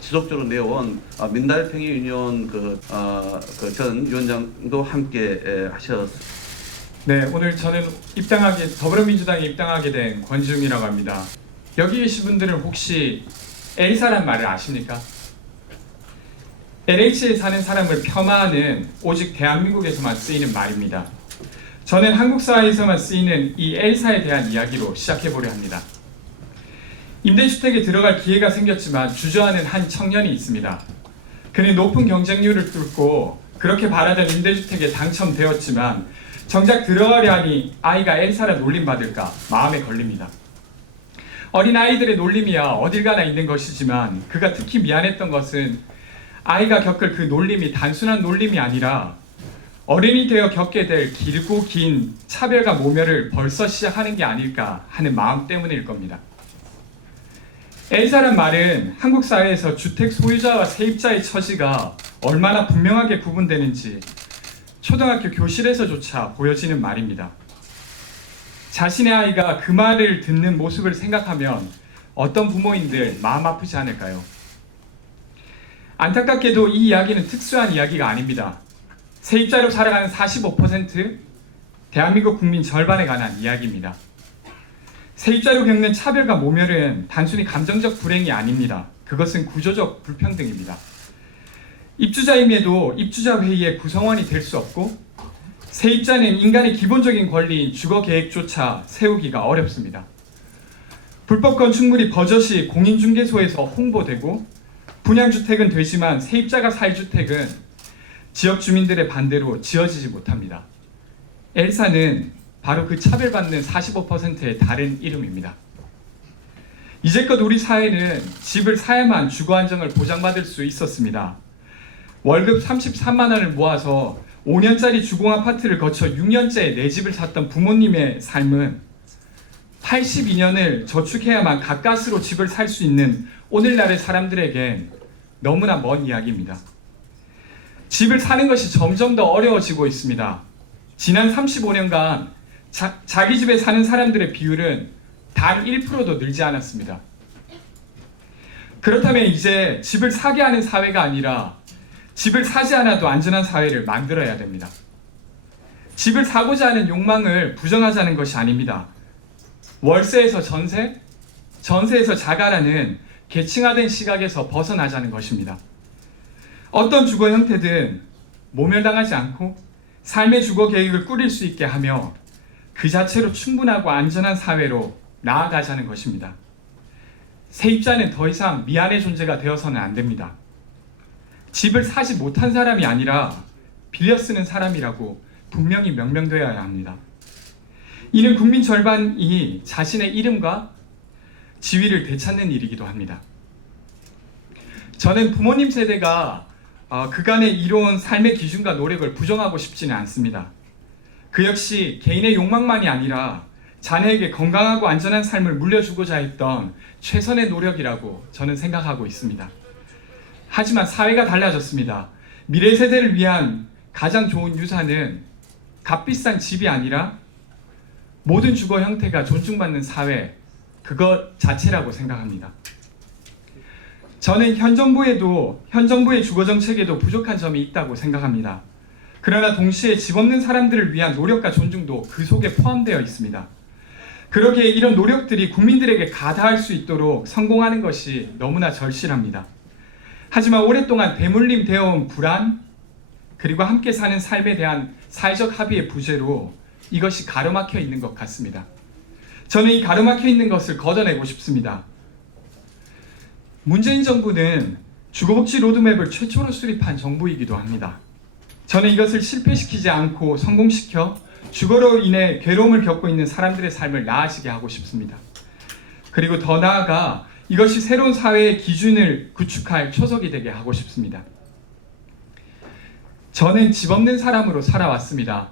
지속적으로 내온 민달평의유니온 전 위원장도 함께 하셨습니다. 네, 오늘 저는 더불어민주당에 입당하게 된 권지웅이라고 합니다. 여기 계신 분들은 혹시 엘사란 말을 아십니까? LH에 사는 사람을 폄하하는 오직 대한민국에서만 쓰이는 말입니다. 저는 한국 사회에서만 쓰이는 이 엘사에 대한 이야기로 시작해보려 합니다. 임대주택에 들어갈 기회가 생겼지만 주저하는 한 청년이 있습니다. 그는 높은 경쟁률을 뚫고 그렇게 바라던 임대주택에 당첨되었지만 정작 들어가려 하니 아이가 엘사라 놀림받을까 마음에 걸립니다. 어린 아이들의 놀림이야 어딜 가나 있는 것이지만 그가 특히 미안했던 것은 아이가 겪을 그 놀림이 단순한 놀림이 아니라 어른이 되어 겪게 될 길고 긴 차별과 모멸을 벌써 시작하는 게 아닐까 하는 마음 때문일 겁니다. 엘사란 말은 한국 사회에서 주택 소유자와 세입자의 처지가 얼마나 분명하게 구분되는지 초등학교 교실에서조차 보여지는 말입니다. 자신의 아이가 그 말을 듣는 모습을 생각하면 어떤 부모인들 마음 아프지 않을까요? 안타깝게도 이 이야기는 특수한 이야기가 아닙니다. 세입자로 살아가는 45%, 대한민국 국민 절반에 관한 이야기입니다. 세입자로 겪는 차별과 모멸은 단순히 감정적 불행이 아닙니다. 그것은 구조적 불평등입니다. 입주자임에도 입주자 회의의 구성원이 될 수 없고 세입자는 인간의 기본적인 권리인 주거 계획조차 세우기가 어렵습니다. 불법 건축물이 버젓이 공인중개소에서 홍보되고 분양주택은 되지만 세입자가 살 주택은 지역 주민들의 반대로 지어지지 못합니다. 엘사는 바로 그 차별받는 45%의 다른 이름입니다. 이제껏 우리 사회는 집을 사야만 주거 안정을 보장받을 수 있었습니다. 월급 33만 원을 모아서 5년짜리 주공 아파트를 거쳐 6년째 내 집을 샀던 부모님의 삶은 82년을 저축해야만 가까스로 집을 살 수 있는 오늘날의 사람들에겐 너무나 먼 이야기입니다. 집을 사는 것이 점점 더 어려워지고 있습니다. 지난 35년간 자기 집에 사는 사람들의 비율은 단 1%도 늘지 않았습니다. 그렇다면 이제 집을 사게 하는 사회가 아니라 집을 사지 않아도 안전한 사회를 만들어야 됩니다. 집을 사고자 하는 욕망을 부정하자는 것이 아닙니다. 월세에서 전세, 전세에서 자가라는 계층화된 시각에서 벗어나자는 것입니다. 어떤 주거 형태든 모멸당하지 않고 삶의 주거 계획을 꾸릴 수 있게 하며 그 자체로 충분하고 안전한 사회로 나아가자는 것입니다. 세입자는 더 이상 미안의 존재가 되어서는 안 됩니다. 집을 사지 못한 사람이 아니라 빌려 쓰는 사람이라고 분명히 명명되어야 합니다. 이는 국민 절반이 자신의 이름과 지위를 되찾는 일이기도 합니다. 저는 부모님 세대가 그간의 이뤄온 삶의 기준과 노력을 부정하고 싶지는 않습니다. 그 역시 개인의 욕망만이 아니라 자녀에게 건강하고 안전한 삶을 물려주고자 했던 최선의 노력이라고 저는 생각하고 있습니다. 하지만 사회가 달라졌습니다. 미래 세대를 위한 가장 좋은 유산은 값비싼 집이 아니라 모든 주거 형태가 존중받는 사회, 그것 자체라고 생각합니다. 저는 현 정부의 주거 정책에도 부족한 점이 있다고 생각합니다. 그러나 동시에 집 없는 사람들을 위한 노력과 존중도 그 속에 포함되어 있습니다. 그러기에 이런 노력들이 국민들에게 가닿을 수 있도록 성공하는 것이 너무나 절실합니다. 하지만 오랫동안 대물림 되어온 불안, 그리고 함께 사는 삶에 대한 사회적 합의의 부재로 이것이 가로막혀 있는 것 같습니다. 저는 이 가로막혀 있는 것을 걷어내고 싶습니다. 문재인 정부는 주거복지 로드맵을 최초로 수립한 정부이기도 합니다. 저는 이것을 실패시키지 않고 성공시켜 주거로 인해 괴로움을 겪고 있는 사람들의 삶을 나아지게 하고 싶습니다. 그리고 더 나아가 이것이 새로운 사회의 기준을 구축할 초석이 되게 하고 싶습니다. 저는 집 없는 사람으로 살아왔습니다.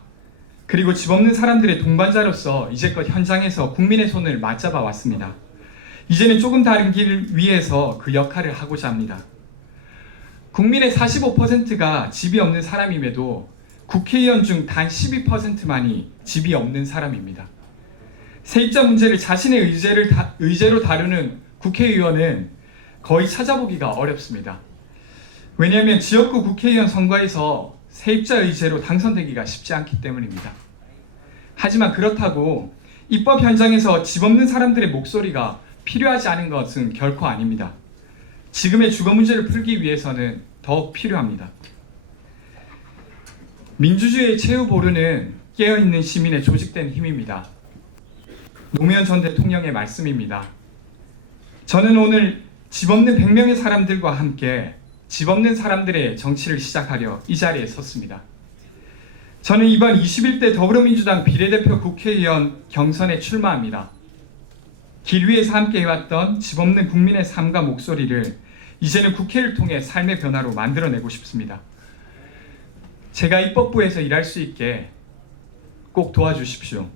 그리고 집 없는 사람들의 동반자로서 이제껏 현장에서 국민의 손을 맞잡아 왔습니다. 이제는 조금 다른 길을 위해서 그 역할을 하고자 합니다. 국민의 45%가 집이 없는 사람임에도 국회의원 중 단 12%만이 집이 없는 사람입니다. 세입자 문제를 자신의 의제로 다루는 국회의원은 거의 찾아보기가 어렵습니다. 왜냐하면 지역구 국회의원 선거에서 세입자 의제로 당선되기가 쉽지 않기 때문입니다. 하지만 그렇다고 입법 현장에서 집 없는 사람들의 목소리가 필요하지 않은 것은 결코 아닙니다. 지금의 주거 문제를 풀기 위해서는 더욱 필요합니다. 민주주의의 최후 보루는 깨어있는 시민의 조직된 힘입니다. 노무현 전 대통령의 말씀입니다. 저는 오늘 집 없는 100명의 사람들과 함께 집 없는 사람들의 정치를 시작하려 이 자리에 섰습니다. 저는 이번 21대 더불어민주당 비례대표 국회의원 경선에 출마합니다. 길 위에서 함께 해왔던 집 없는 국민의 삶과 목소리를 이제는 국회를 통해 삶의 변화로 만들어내고 싶습니다. 제가 입법부에서 일할 수 있게 꼭 도와주십시오.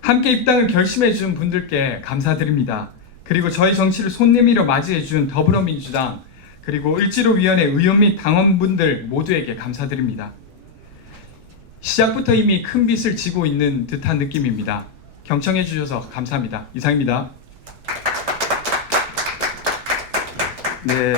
함께 입당을 결심해준 분들께 감사드립니다. 그리고 저희 정치를 손내밀어 맞이해준 더불어민주당 그리고 을지로위원회 의원 및 당원분들 모두에게 감사드립니다. 시작부터 이미 큰 빚을 지고 있는 듯한 느낌입니다. 경청해 주셔서 감사합니다. 이상입니다. 네.